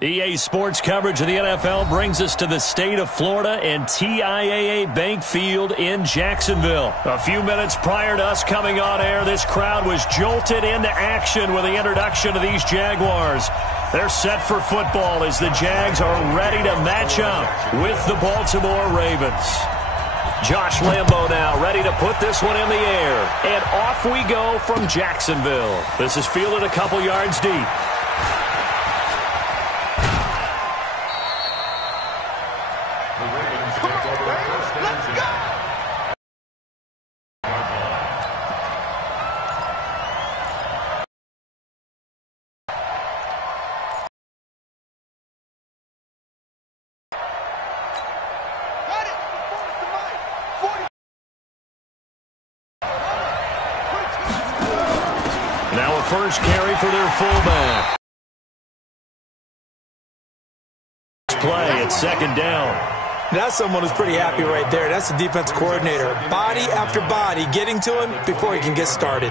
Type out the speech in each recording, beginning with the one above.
EA Sports coverage of the NFL brings us to the state of Florida and TIAA Bank Field in Jacksonville. A few minutes prior to us coming on air, this crowd was jolted into action with the introduction of these Jaguars. They're set for football as the Jags are ready to match up with the Baltimore Ravens. Josh Lambo now ready to put this one in the air. And off we go from Jacksonville. This is fielded a couple yards deep. Now a first carry for their fullback. Play at second down. That's someone who's pretty happy right there. That's the defense coordinator. Body after body getting to him before he can get started.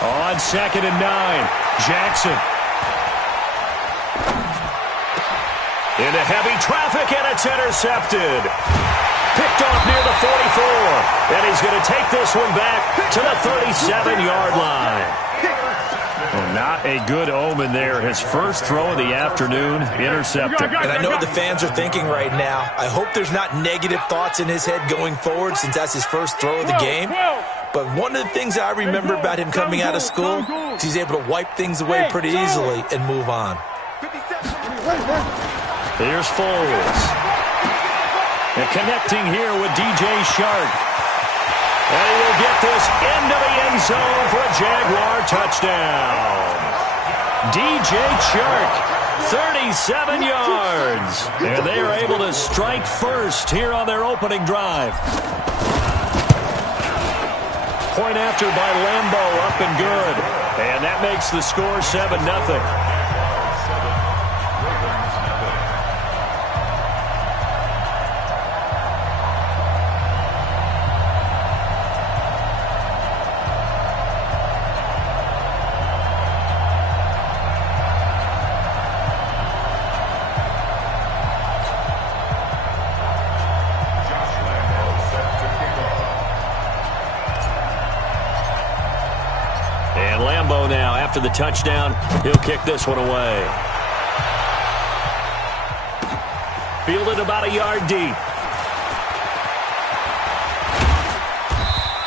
On 2nd and 9, Jackson. Into heavy traffic, and it's intercepted. Picked off near the 44. And he's going to take this one back to the 37-yard line. Well, not a good omen there. His first throw of the afternoon, intercepted. And I know what the fans are thinking right now. I hope there's not negative thoughts in his head going forward since that's his first throw of the game. But one of the things I remember about him coming out of school is he's able to wipe things away pretty easily and move on. Here's Foles. And connecting here with DJ Shark. And he will get this into the end zone for a Jaguar touchdown. DJ Shark, 37 yards. And they are able to strike first here on their opening drive. Point after by Lambo, up and good. And that makes the score 7-0. And Lambo now, after the touchdown, he'll kick this one away. Fielded about a yard deep.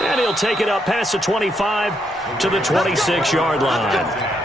And he'll take it up past the 25 to the 26-yard line.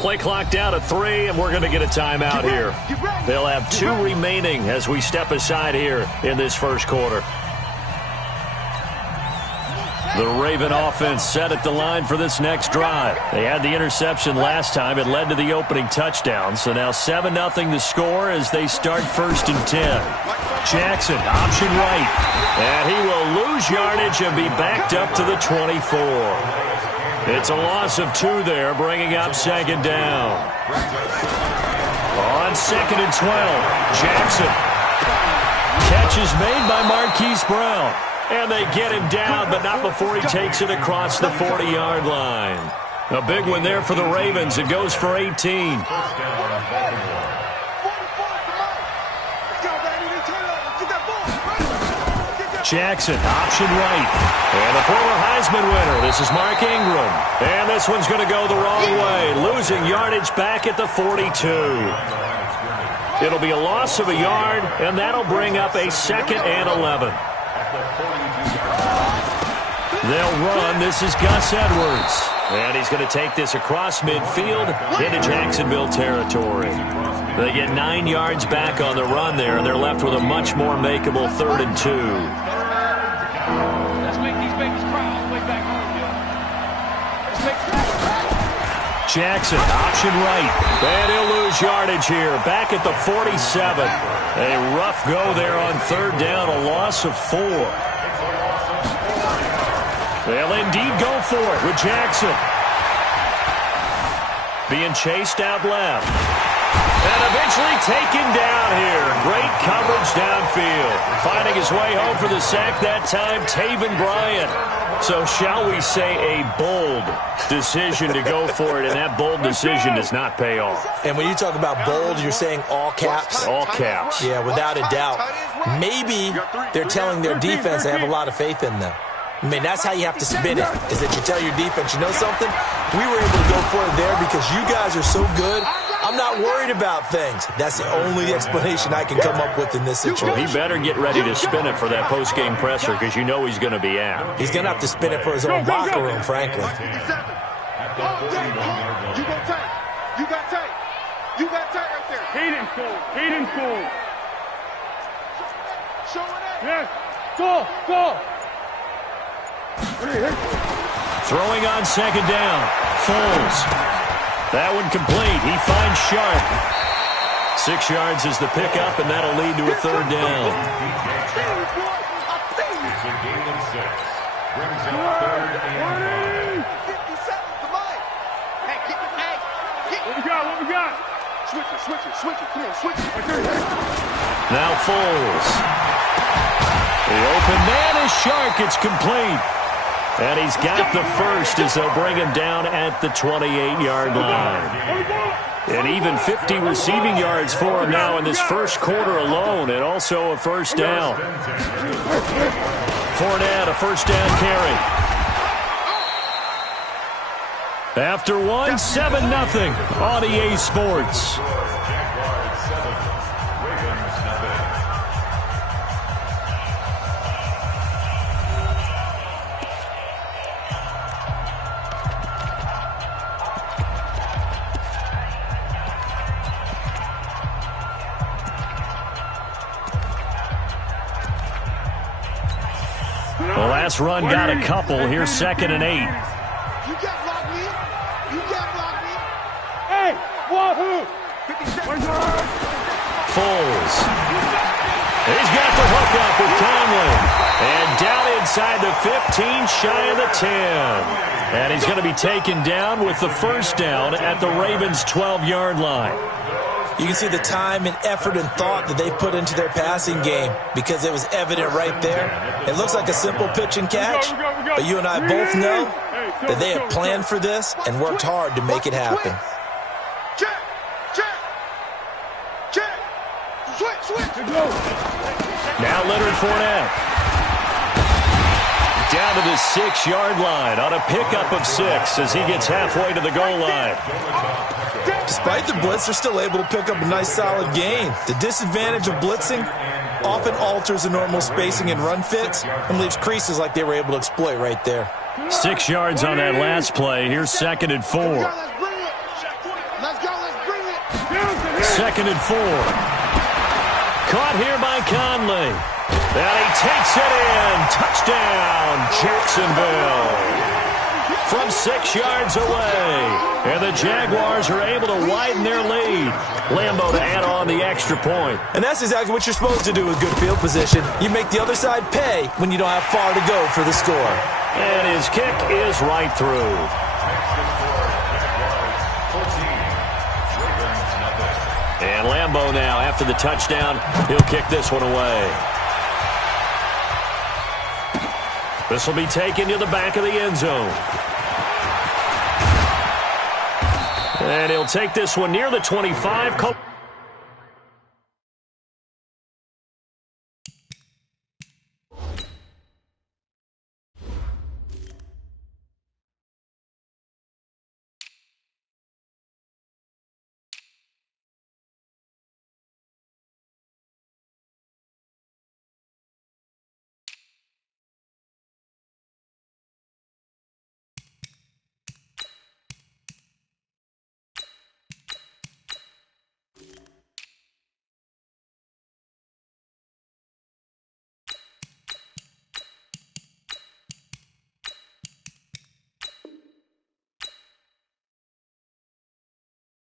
Play clock down to 3, and we're going to get a timeout here. They'll have 2 remaining as we step aside here in this first quarter. The Raven offense set at the line for this next drive. They had the interception last time. It led to the opening touchdown. So now 7-0 the score as they start 1st and 10. Jackson, option right. And he will lose yardage and be backed up to the 24. It's a loss of 2 there, bringing up 2nd down. On 2nd and 12, Jackson. Catch is made by Marquise Brown. And they get him down, but not before he takes it across the 40-yard line. A big one there for the Ravens. It goes for 18. Jackson, option right. And the former Heisman winner, this is Mark Ingram. And this one's going to go the wrong way, losing yardage back at the 42. It'll be a loss of a yard, and that'll bring up a 2nd and 11. They'll run. This is Gus Edwards. And he's going to take this across midfield into Jacksonville territory. They get 9 yards back on the run there, and they're left with a much more makeable 3rd and 2. Let's make these babies cry all the way back home, yo. Jackson, option right. And he'll lose yardage here. Back at the 47. A rough go there on 3rd down, a loss of 4. They'll indeed go for it with Jackson. Being chased out left. And eventually taken down here. Great coverage downfield. Finding his way home for the sack that time, Taven Bryan. So shall we say a bold decision to go for it, and that bold decision does not pay off. And when you talk about bold, you're saying all caps? All caps. Yeah, without a doubt. Maybe they're telling their defense they have a lot of faith in them. I mean, that's how you have to spin it, is that you tell your defense, you know something? We were able to go for it there because you guys are so good. I'm not worried about things. That's the only explanation I can come up with in this situation. Well, he better get ready to spin it for that post-game presser because you know he's going to be out. He's going to have to spin it for his own locker room, frankly. You got tape. You got tape. You got tape right there. Hayden forward. Hayden forward. Show it up. Yes. Go. Go. Throwing on 2nd down. Foles. That one complete. He finds Sharp. 6 yards is the pickup, and that'll lead to a 3rd down. What we got? Switch it. Come on, switch it. Now Foles. The open man is Shark. It's complete. And he's got the first as they'll bring him down at the 28-yard line. And even 50 receiving yards for him now in this first quarter alone, and also a 1st down. Fournette, a 1st down carry. After 1, 7-0 on EA Sports. The last run got a couple. Here's 2nd and 8. You got block me. Hey, wahoo! 57. Foles. He's got the hook up with Conley. And down inside the 15, shy of the 10. And he's going to be taken down with the 1st down at the Ravens' 12-yard line. You can see the time and effort and thought that they put into their passing game because it was evident right there. It looks like a simple pitch and catch, but you and I both know that they have planned for this and worked hard to make it happen. Now Leonard Fournette. Down to the 6-yard line on a pickup of 6 as he gets halfway to the goal line. Despite the blitz, they're still able to pick up a nice solid gain. The disadvantage of blitzing often alters the normal spacing and run fits and leaves creases like they were able to exploit right there. 6 yards on that last play. Here's 2nd and 4. 2nd and 4. Caught here by Conley. And he takes it in. Touchdown, Jacksonville. From 6 yards away. And the Jaguars are able to widen their lead. Lambeau to add on the extra point. And that's exactly what you're supposed to do with good field position. You make the other side pay when you don't have far to go for the score. And his kick is right through. And Lambeau now, after the touchdown, he'll kick this one away. This will be taken to the back of the end zone. And he'll take this one near the 25.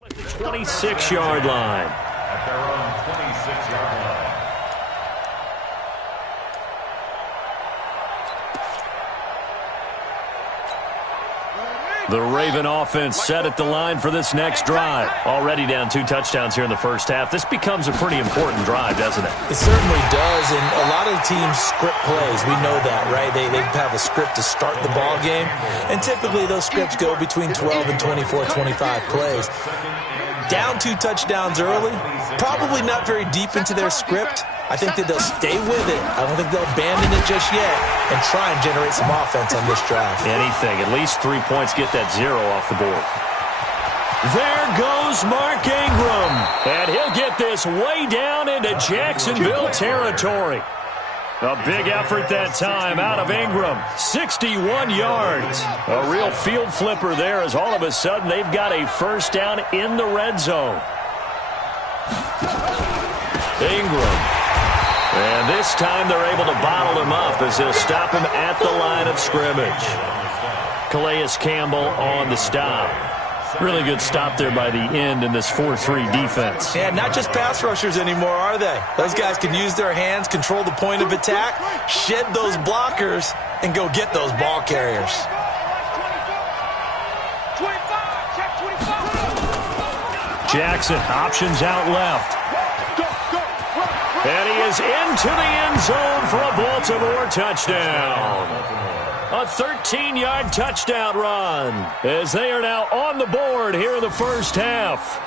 At the 26-yard line. At their own 26-yard line. The Raven offense set at the line for this next drive. Already down 2 touchdowns here in the first half. This becomes a pretty important drive, doesn't it? It certainly does, and a lot of teams script plays. We know that, right? They have a script to start the ball game, and typically those scripts go between 12 and 24, 25 plays. Down 2 touchdowns early, probably not very deep into their script. I think that they'll stay with it. I don't think they'll abandon it just yet and try and generate some offense on this drive. Anything. At least 3 points. Get that 0 off the board. There goes Mark Ingram. And he'll get this way down into Jacksonville territory. A big effort that time out of Ingram. 61 yards. A real field flipper there as all of a sudden they've got a first down in the red zone. Ingram. And this time they're able to bottle him up as they'll stop him at the line of scrimmage. Calais Campbell on the stop. Really good stop there by the end in this 4-3 defense. Yeah, not just pass rushers anymore, are they? Those guys can use their hands, control the point of attack, shed those blockers, and go get those ball carriers. Jackson options out left. And he is into the end zone for a Baltimore touchdown. A 13-yard touchdown run as they are now on the board here in the first half.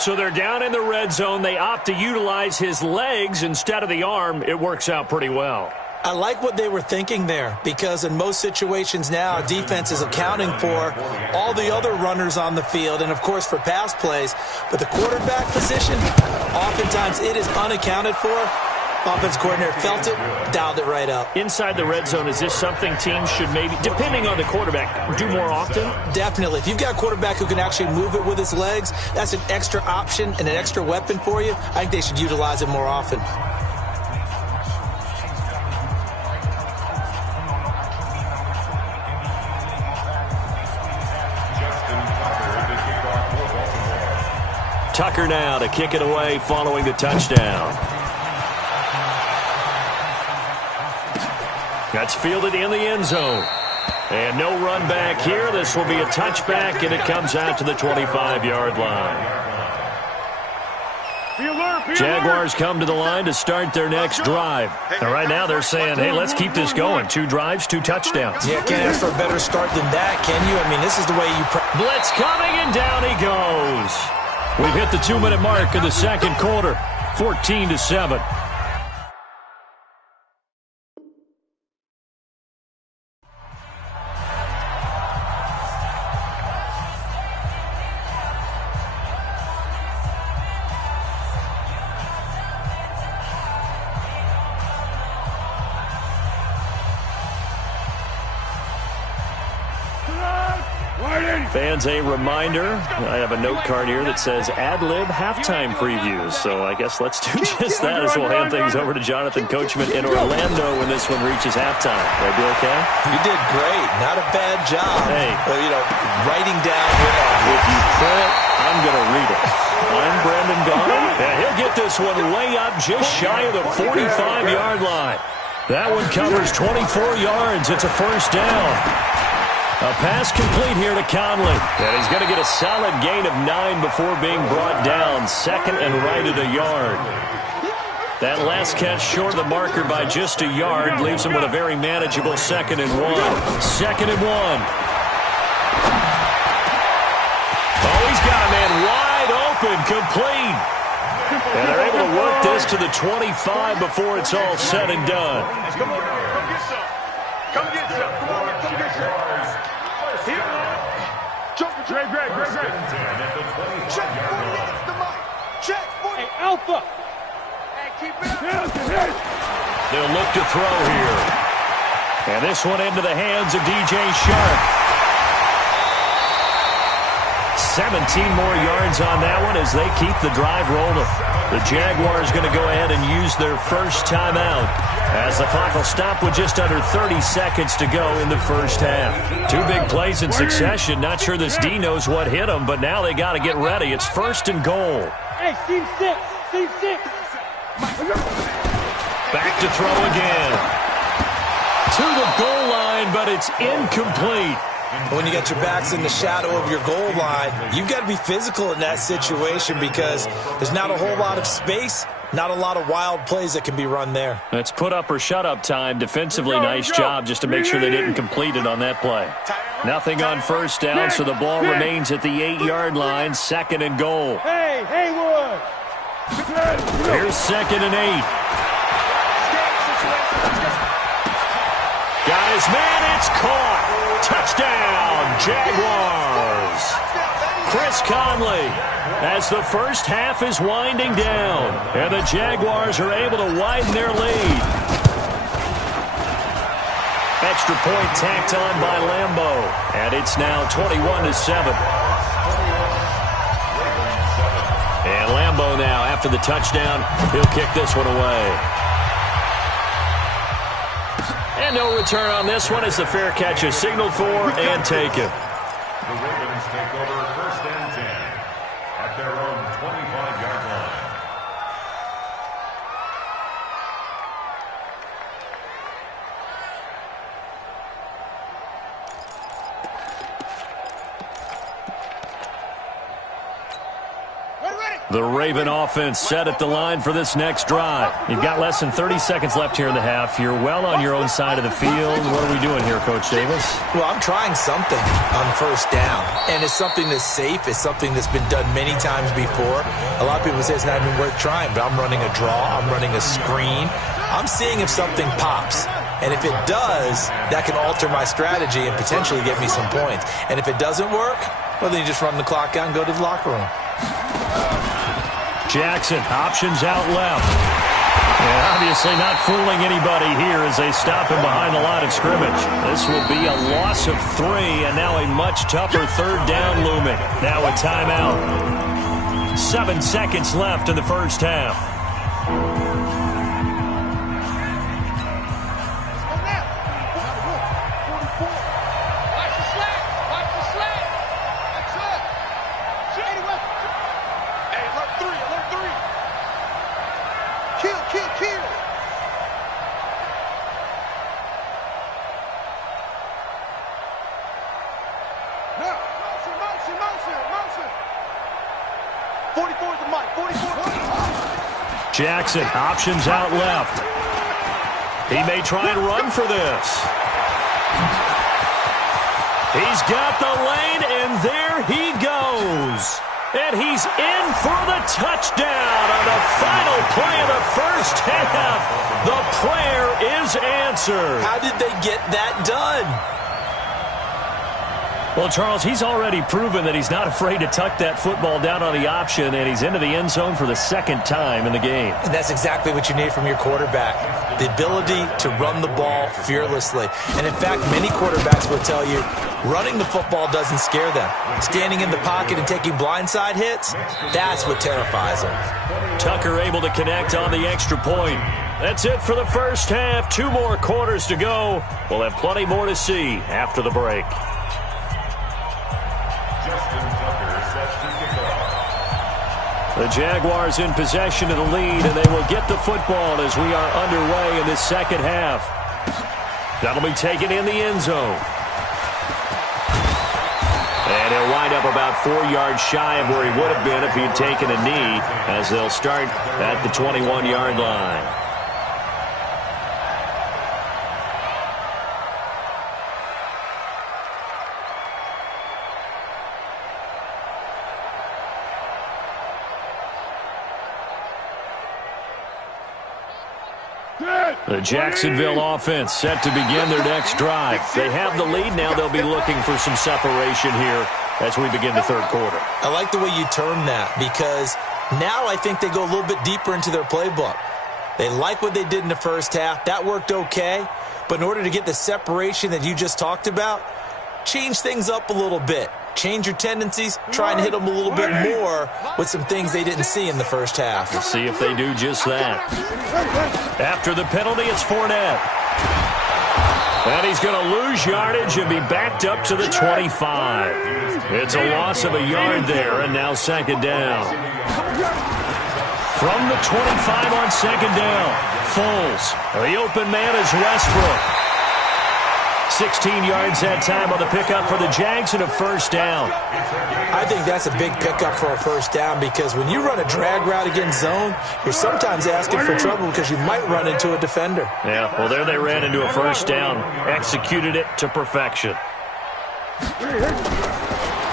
So they're down in the red zone. They opt to utilize his legs instead of the arm. It works out pretty well. I like what they were thinking there because in most situations now, defense is accounting for all the other runners on the field and, of course, for pass plays. But the quarterback position, oftentimes it is unaccounted for. Offense coordinator felt it, dialed it right up. Inside the red zone, is this something teams should maybe, depending on the quarterback, do more often? Definitely. If you've got a quarterback who can actually move it with his legs, that's an extra option and an extra weapon for you. I think they should utilize it more often. Tucker now to kick it away following the touchdown. That's fielded in the end zone. And no run back here. This will be a touchback, and it comes out to the 25-yard line. Jaguars come to the line to start their next drive. And right now they're saying, hey, let's keep this going. 2 drives, 2 touchdowns. Yeah, can't ask for a better start than that, can you? I mean, this is the way you... Blitz coming, and down he goes. We've hit the 2-minute mark in the second quarter, 14-7. Fans, a reminder, I have a note card here that says ad-lib halftime previews. So I guess let's do just that as we'll hand things over to Jonathan Coachman in Orlando when this one reaches halftime. Will I be okay? You did great. Not a bad job. Hey. Well, writing down. If you print, I'm going to read it. I'm Brandon Gaughan. And he'll get this one way up just shy of the 45-yard line. That one covers 24 yards. It's a first down. A pass complete here to Conley. And he's going to get a solid gain of 9 before being brought down. Second and right at a yard. That last catch short of the marker by just a yard leaves him with a very manageable 2nd and 1. 2nd and 1. Oh, he's got a man wide open, complete. And they're able to work this to the 25 before it's all said and done. Come on, come get some. Come get some. Come on, come get some. Here. Jump, Greg. Check 48, the mic. Check 48. Hey, Alpha. Hey, keep it up. They'll look to throw here. And this one into the hands of DJ Shark. 17 more yards on that one as they keep the drive rolling. The Jaguars going to go ahead and use their first timeout as the clock will stop with just under 30 seconds to go in the first half. 2 big plays in succession. Not sure this D knows what hit them, but now they got to get ready. It's 1st and goal. Hey, Team 6. Back to throw again. To the goal line, but it's incomplete. When you got your backs in the shadow of your goal line, you've got to be physical in that situation because there's not a whole lot of space, not a lot of wild plays that can be run there. It's put up or shut up time. Defensively, nice job just to make sure they didn't complete it on that play. Nothing on first down, so the ball remains at the 8-yard line. 2nd and goal. Hey, Haywood. Here's 2nd and 8. Got his man, it's caught. Touchdown, Jaguars. Chris Conley as the first half is winding down. And the Jaguars are able to widen their lead. Extra point tacked on by Lambeau. And it's now 21-7. And Lambeau now, after the touchdown, he'll kick this one away. And no return on this one as the fair catch is signaled for and taken. The Ravens take over 1st and 10 at their own 25-yard line. The Raven offense set at the line for this next drive. You've got less than 30 seconds left here in the half. You're well on your own side of the field. What are we doing here, Coach Davis? Well, I'm trying something on first down, and it's something that's safe. It's something that's been done many times before. A lot of people say it's not even worth trying, but I'm running a draw. I'm running a screen. I'm seeing if something pops. And if it does, that can alter my strategy and potentially get me some points. And if it doesn't work, well, then you just run the clock out and go to the locker room. Jackson, options out left. And obviously not fooling anybody here as they stop him behind the line of scrimmage. This will be a loss of 3, and now a much tougher 3rd down looming. Now a timeout. 7 seconds left in the first half. Kill. Now, motion. 44 is the mic. 44. Jackson, options out left. He may try and run for this. He's got the lane, and there he goes. And he's in for the touchdown on the final play of the first half. The prayer is answered. How did they get that done? Well, Charles, he's already proven that he's not afraid to tuck that football down on the option, and he's into the end zone for the second time in the game. And that's exactly what you need from your quarterback, the ability to run the ball fearlessly. And in fact, many quarterbacks will tell you running the football doesn't scare them. Standing in the pocket and taking blindside hits, that's what terrifies them. Tucker able to connect on the extra point. That's it for the first half. 2 more quarters to go. We'll have plenty more to see after the break. The Jaguars in possession of the lead, and they will get the football as we are underway in this second half. That'll be taken in the end zone. And he'll wind up about 4 yards shy of where he would have been if he had taken a knee, as they'll start at the 21-yard line. The Jacksonville offense set to begin their next drive. They have the lead now. They'll be looking for some separation here as we begin the third quarter. I like the way you term that, because now I think they go a little bit deeper into their playbook. They like what they did in the first half. That worked okay. But in order to get the separation that you just talked about, change things up a little bit. Change your tendencies, try and hit them a little bit more with some things they didn't see in the first half. We'll see if they do just that. After the penalty, it's Fournette. And he's going to lose yardage and be backed up to the 25. It's a loss of a yard there, and now second down. From the 25 on second down, Foles. The open man is Westbrook. 16 yards that time on the pickup for the Jags and a first down. I think that's a big pickup for a first down, because when you run a drag route against zone, you're sometimes asking for trouble because you might run into a defender. Yeah, well, there they ran into a first down, executed it to perfection.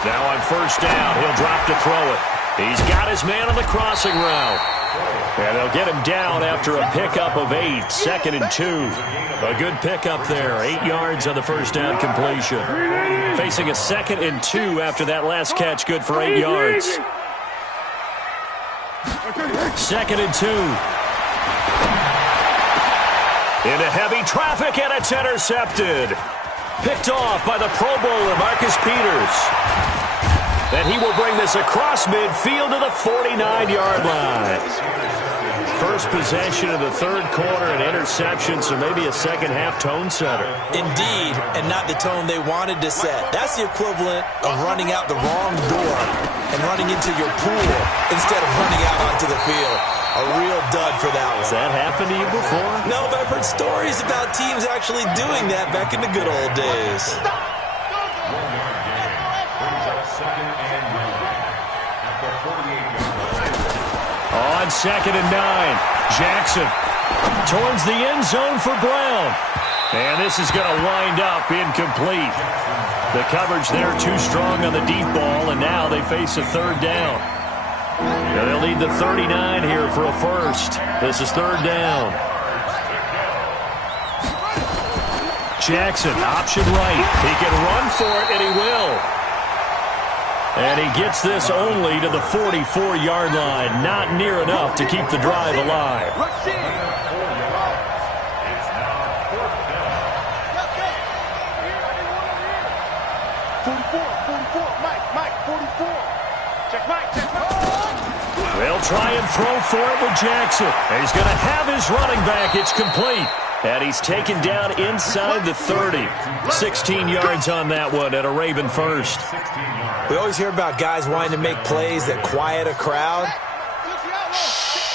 Now on first down, he'll drop to throw it. He's got his man on the crossing route. And they'll get him down after a pickup of 8, 2nd and 2. A good pickup there, 8 yards on the first down completion. Facing a 2nd and 2 after that last catch, good for 8 yards. 2nd and 2. Into heavy traffic, and it's intercepted. Picked off by the Pro Bowler, Marcus Peters. And he will bring this across midfield to the 49-yard line. First possession of the third quarter, an interception, so maybe a second-half tone setter. Indeed, and not the tone they wanted to set. That's the equivalent of running out the wrong door and running into your pool instead of running out onto the field. A real dud for that one. Has that happened to you before? No, but I've heard stories about teams actually doing that back in the good old days. On 2nd and 9, Jackson towards the end zone for Brown. And this is going to wind up incomplete. The coverage there too strong on the deep ball, and now they face a third down. Now they'll need the 39 here for a first. This is third down. Jackson, option right. He can run for it, and he will. And he gets this only to the 44-yard line. Not near enough to keep the drive alive. They'll try and throw for it with Jackson. And he's going to have his running back. It's complete. And he's taken down inside the 30. 16 yards on that one at a Raven first. We always hear about guys wanting to make plays that quiet a crowd.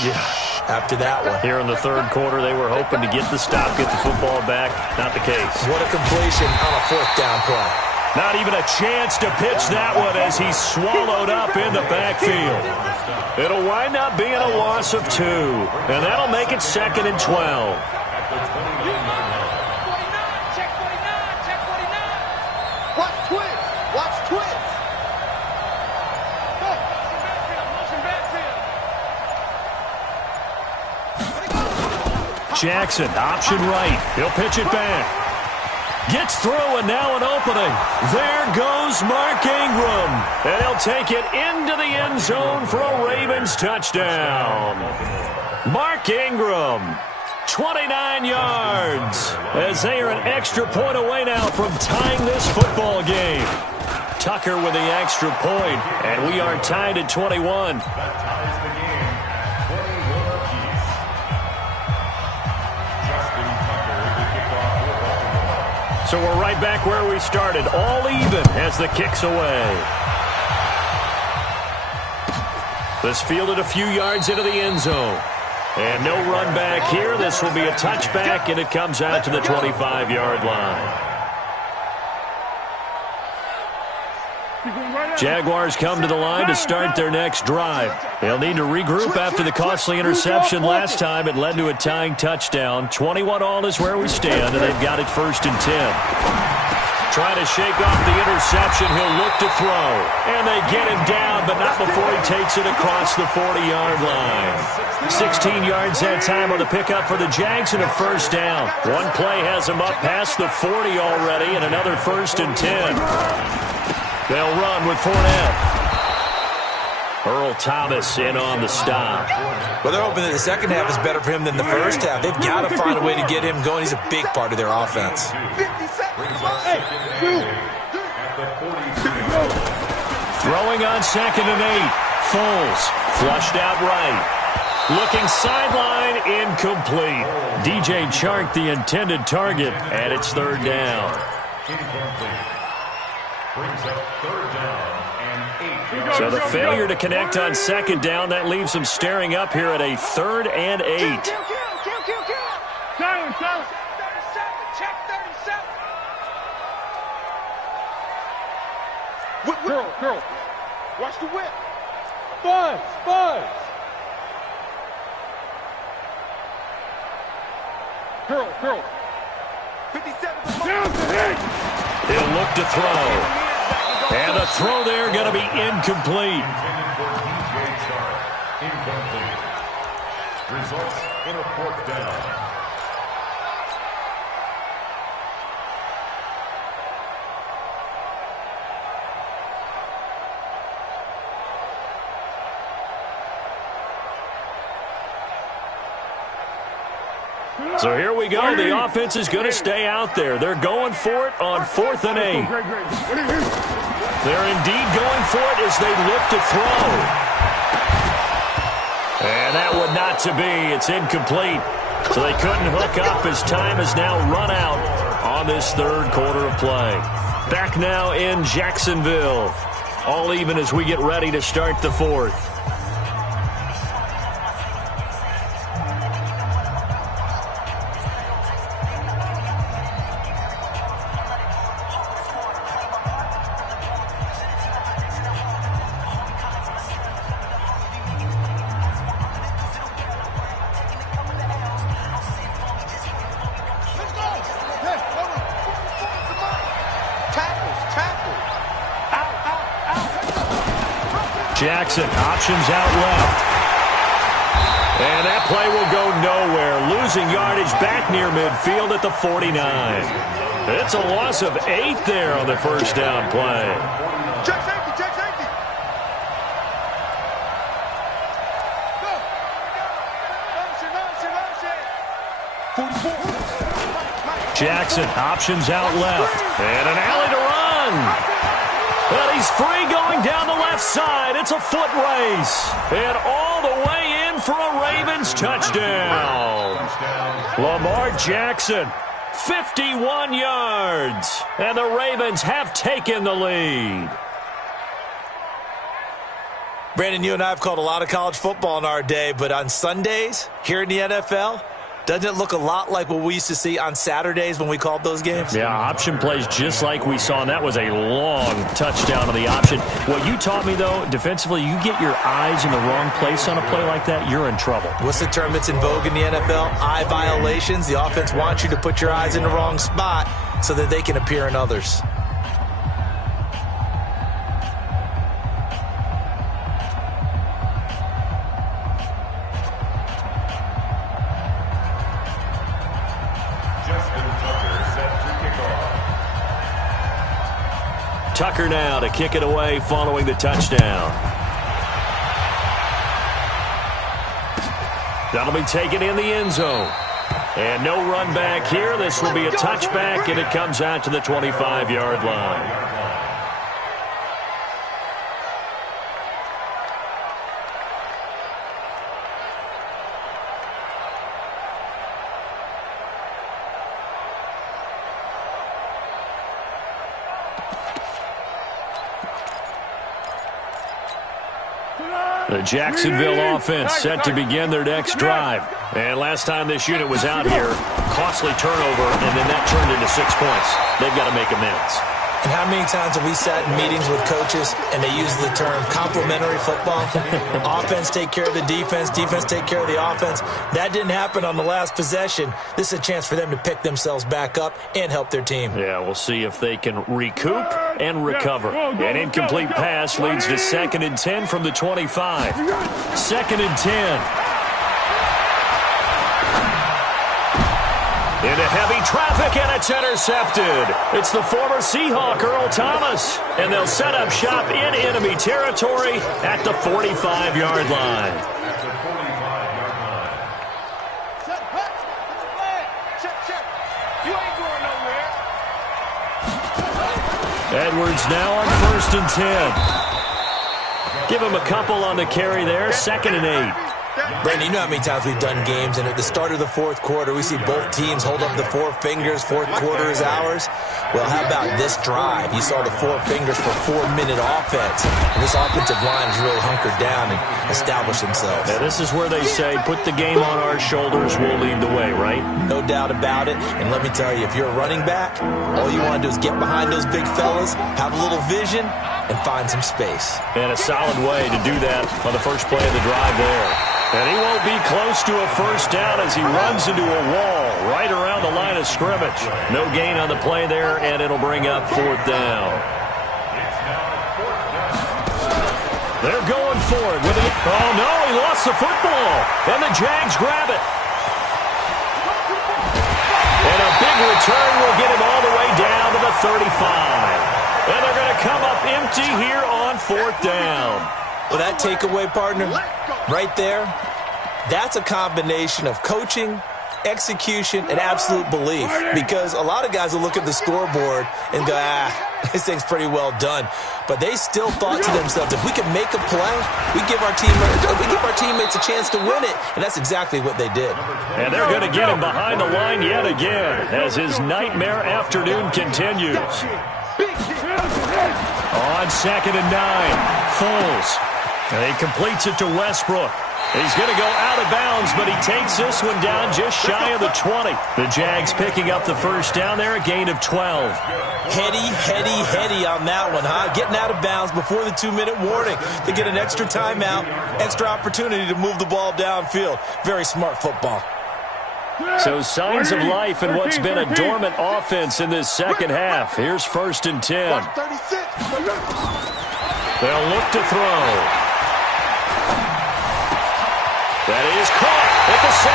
Yeah. After that one. Here in the third quarter, they were hoping to get the stop, get the football back. Not the case. What a completion on a fourth down play. Not even a chance to pitch that one as he's swallowed up in the backfield. It'll wind up being a loss of 2. And that'll make it 2nd and 12. Jackson, option right. He'll pitch it back. Gets through, and now an opening. There goes Mark Ingram. And he'll take it into the end zone for a Ravens touchdown. Mark Ingram, 29 yards, as they are an extra point away now from tying this football game. Tucker with the extra point, and we are tied at 21. So we're right back where we started, all even as the kick's away. This fielded a few yards into the end zone. And no run back here. This will be a touchback, and it comes out to the 25-yard line. Jaguars come to the line to start their next drive. They'll need to regroup after the costly interception last time. It led to a tying touchdown. 21-all is where we stand, and they've got it 1st and 10. Trying to shake off the interception. He'll look to throw. And they get him down, but not before he takes it across the 40-yard line. 16 yards that time on the pickup for the Jags and a 1st down. One play has him up past the 40 already, and another 1st and 10. They'll run with Fournette. Earl Thomas in on the stop. Well, they're hoping that the second half is better for him than the first half. They've got to find a way to get him going. He's a big part of their offense. Throwing on 2nd and 8. Foles flushed out right. Looking sideline, incomplete. DJ Chark the intended target, and it's 3rd down. So the failure to connect on 2nd down, that leaves them staring up here at a 3rd and 8. Silence. Check 37. Girl. Watch the whip. Buzz. Girl. 57. Down to hit. He'll look to throw. And the throw there going to be incomplete. Results in a 4th down. So here we go. The offense is going to stay out there. They're going for it on 4th and 8. They're indeed going for it as they look to throw. And that would not to be. It's incomplete. So they couldn't hook up as time has now run out on this 3rd quarter of play. Back now in Jacksonville. All even as we get ready to start the 4th. Jackson, options out left. And that play will go nowhere. Losing yardage back near midfield at the 49. It's a loss of 8 there on the 1st down play. Check safety. Jackson, options out left. And an alley to run. But he's free going down the left side. It's a foot race. And all the way in for a Ravens touchdown. Lamar Jackson, 51 yards. And the Ravens have taken the lead. Brandon, you and I have called a lot of college football in our day, but on Sundays here in the NFL, doesn't it look a lot like what we used to see on Saturdays when we called those games? Yeah, option plays just like we saw, and that was a long touchdown on the option. What you taught me, though, defensively, you get your eyes in the wrong place on a play like that, you're in trouble. What's the term that's in vogue in the NFL? Eye violations. The offense wants you to put your eyes in the wrong spot so that they can appear in others. Tucker set to kick off. Tucker now to kick it away following the touchdown. That'll be taken in the end zone. And no run back here. This will be a touchback, and it comes out to the 25-yard line. The Jacksonville offense set to begin their next drive. And last time this unit was out here, costly turnover, and then that turned into 6 points. They've got to make amends. And how many times have we sat in meetings with coaches and they use the term complementary football? Offense take care of the defense, defense take care of the offense. That didn't happen on the last possession. This is a chance for them to pick themselves back up and help their team. Yeah, we'll see if they can recoup and recover. An incomplete pass leads to 2nd and 10 from the 25. 2nd and 10. Into heavy traffic, and it's intercepted. It's the former Seahawk, Earl Thomas. And they'll set up shop in enemy territory at the 45-yard line. Edwards now on 1st and 10. Give him a couple on the carry there. 2nd and 8. Brandon, you know how many times we've done games, and at the start of the fourth quarter, we see both teams hold up the 4 fingers, fourth quarter is ours. Well, how about this drive? You saw the 4 fingers for 4-minute offense, and this offensive line has really hunkered down and established themselves. Yeah, this is where they say, put the game on our shoulders, we'll lead the way, right? No doubt about it, and let me tell you, if you're a running back, all you want to do is get behind those big fellas, have a little vision, and find some space. And a solid way to do that on the first play of the drive there. And he won't be close to a first down as he runs into a wall right around the line of scrimmage. No gain on the play there, and it'll bring up 4th down. They're going for it with it. Oh, no, he lost the football. And the Jags grab it. And a big return will get him all the way down to the 35. And they're going to come up empty here on 4th down. Well, that takeaway, partner, right there, that's a combination of coaching, execution, and absolute belief. Because a lot of guys will look at the scoreboard and go, this thing's pretty well done. But they still thought to themselves, if we can make a play, we give our teammates a chance to win it. And that's exactly what they did. And they're going to get him behind the line yet again as his nightmare afternoon continues. On 2nd and 9, Foles. And he completes it to Westbrook. He's going to go out of bounds, but he takes this one down just shy of the 20. The Jags picking up the first down there, a gain of 12. Heady on that one, huh? Getting out of bounds before the 2-minute warning. They get an extra timeout, extra opportunity to move the ball downfield. Very smart football. So signs of life in what's been a dormant offense in this second half. Here's 1st and 10. They'll look to throw. That is caught at the 7.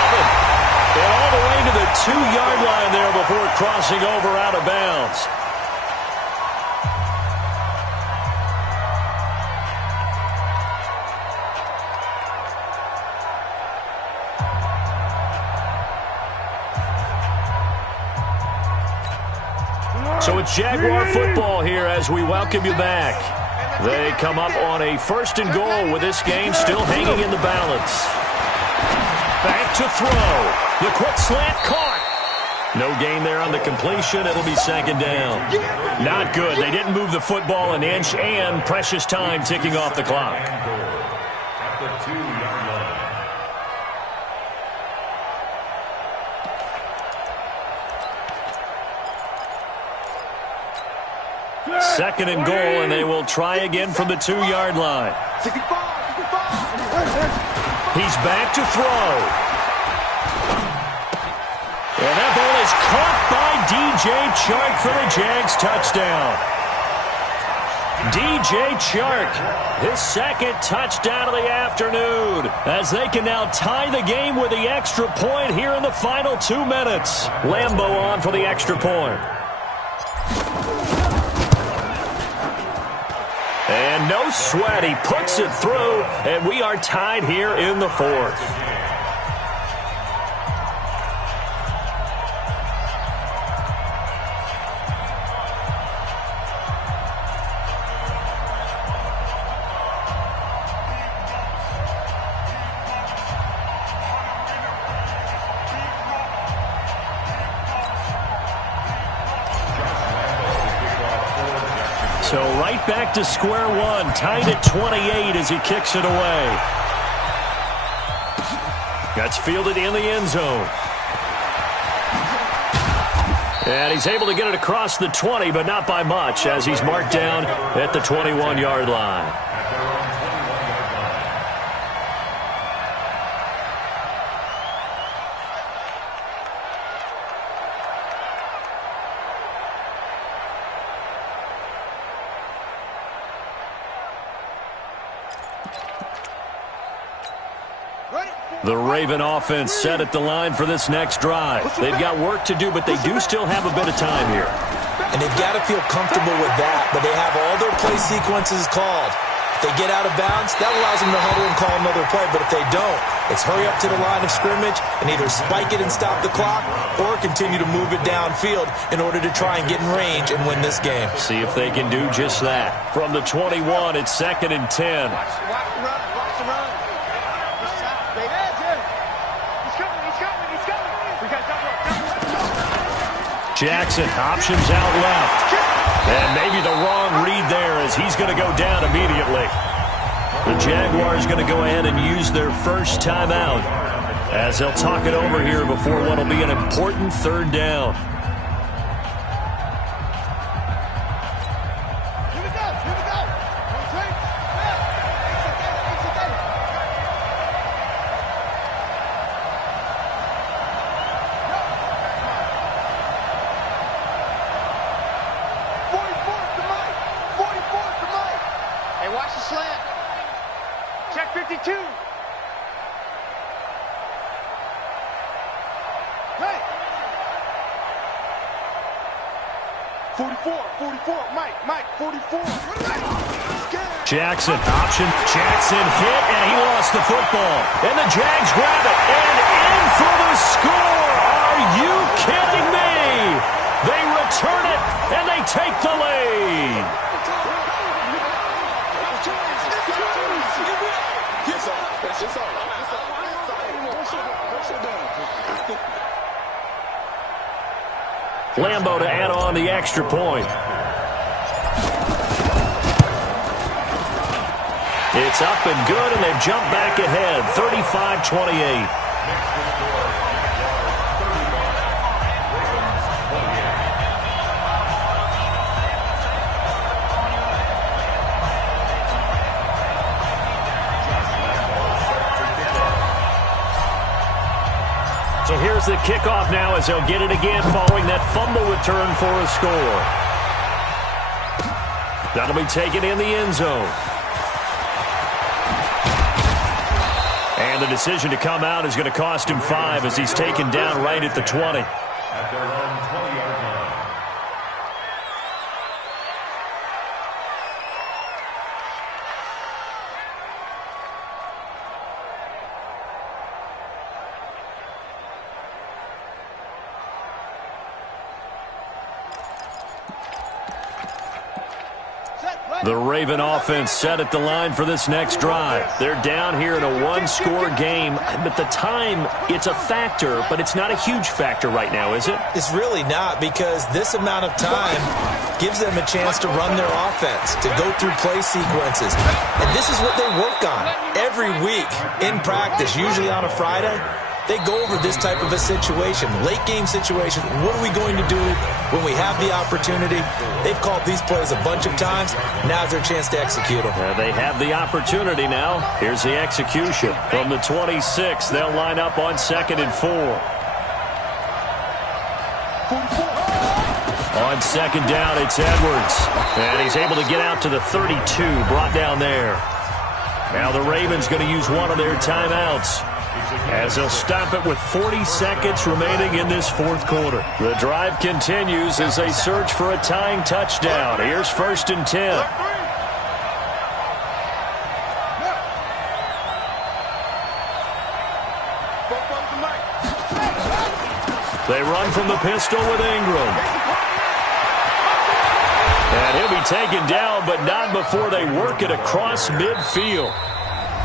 And all the way to the 2-yard line there before crossing over out of bounds. So it's Jaguar football here as we welcome you back. They come up on a 1st and goal with this game still hanging in the balance. Back to throw. The quick slant caught. No gain there on the completion. It'll be 2nd down. Not good. They didn't move the football an inch, and precious time ticking off the clock. At the 2-yard line. 2nd and goal, and they will try again from the 2-yard line. He's back to throw. And that ball is caught by DJ Chark for the Jags touchdown. DJ Chark, his 2nd touchdown of the afternoon, as they can now tie the game with the extra point here in the final 2 minutes. Lambeau on for the extra point. And no sweat, he puts it through, and we are tied here in the fourth. So right back to square one, tied at 28 as he kicks it away. That's fielded in the end zone. And he's able to get it across the 20, but not by much, as he's marked down at the 21-yard line. The Raven offense set at the line for this next drive. They've got work to do, but they do still have a bit of time here. And they've got to feel comfortable with that, but they have all their play sequences called. If they get out of bounds, that allows them to huddle and call another play, but if they don't, it's hurry up to the line of scrimmage and either spike it and stop the clock or continue to move it downfield in order to try and get in range and win this game. See if they can do just that. From the 21, it's 2nd and 10. Jackson options out left. And maybe the wrong read there as he's going to go down immediately. The Jaguars going to go ahead and use their first timeout as they'll talk it over here before what will be an important third down. Check 52. Hey. 44, Mike, 44. Jackson, option. Jackson hit, and he lost the football. And the Jags grab it, and in for the score. Are you kidding me? They return it, and they take the lead. Lambo to add on the extra point. It's up and good, and they've jumped back ahead, 35-28. So here's the kickoff now as they'll get it again following that fumble return for a score. That'll be taken in the end zone. And the decision to come out is going to cost him 5 as he's taken down right at the 20. At their own 20-yard line. The Raven offense set at the line for this next drive. They're down here in a one-score game, but the time, it's a factor, but it's not a huge factor right now, is it? It's really not, because this amount of time gives them a chance to run their offense, to go through play sequences. And this is what they work on every week in practice, usually on a Friday. They go over this type of a situation, late-game situation. What are we going to do when we have the opportunity? They've called these plays a bunch of times. Now's their chance to execute them. They have the opportunity now. Here's the execution. From the 26, they'll line up on 2nd and 4. On 2nd down, it's Edwards. And he's able to get out to the 32, brought down there. Now the Ravens going to use one of their timeouts, as they'll stop it with 40 seconds remaining in this fourth quarter. The drive continues as they search for a tying touchdown. Here's 1st and 10. They run from the pistol with Ingram. And he'll be taken down, but not before they work it across midfield.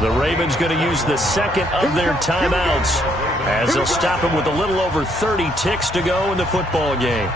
The Ravens going to use the second of their timeouts as they'll stop him with a little over 30 ticks to go in the football game.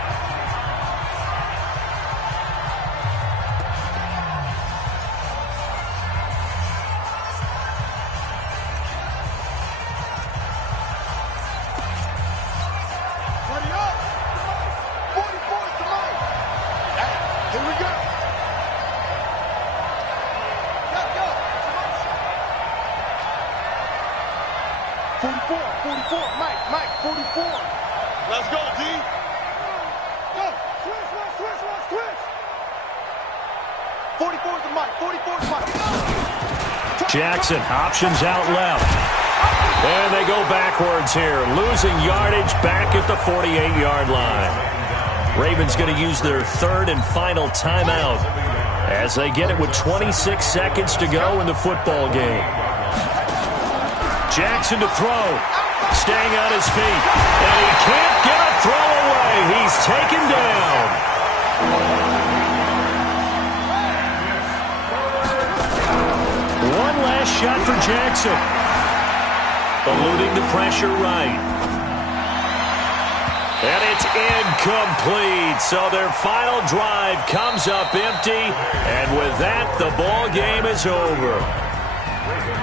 Jackson options out left. And they go backwards here, losing yardage back at the 48-yard line. Ravens going to use their third and final timeout as they get it with 26 seconds to go in the football game. Jackson to throw, staying on his feet, and he can't get a throw away. He's taken down. One last shot for Jackson. Eluding the pressure right. And it's incomplete. So their final drive comes up empty. And with that, the ball game is over.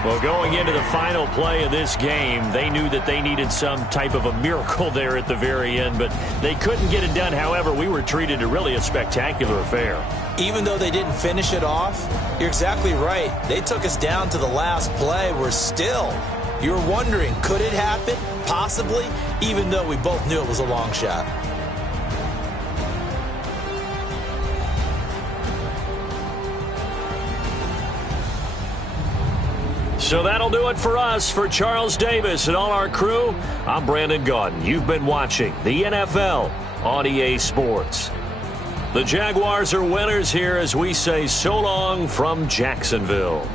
Well, going into the final play of this game, they knew that they needed some type of a miracle there at the very end, but they couldn't get it done. However, we were treated to really a spectacular affair. Even though they didn't finish it off, you're exactly right. They took us down to the last play. We're still, you were wondering, could it happen? Possibly, even though we both knew it was a long shot. So that'll do it for us. For Charles Davis and all our crew, I'm Brandon Gaudin. You've been watching the NFL on EA Sports. The Jaguars are winners here as we say so long from Jacksonville.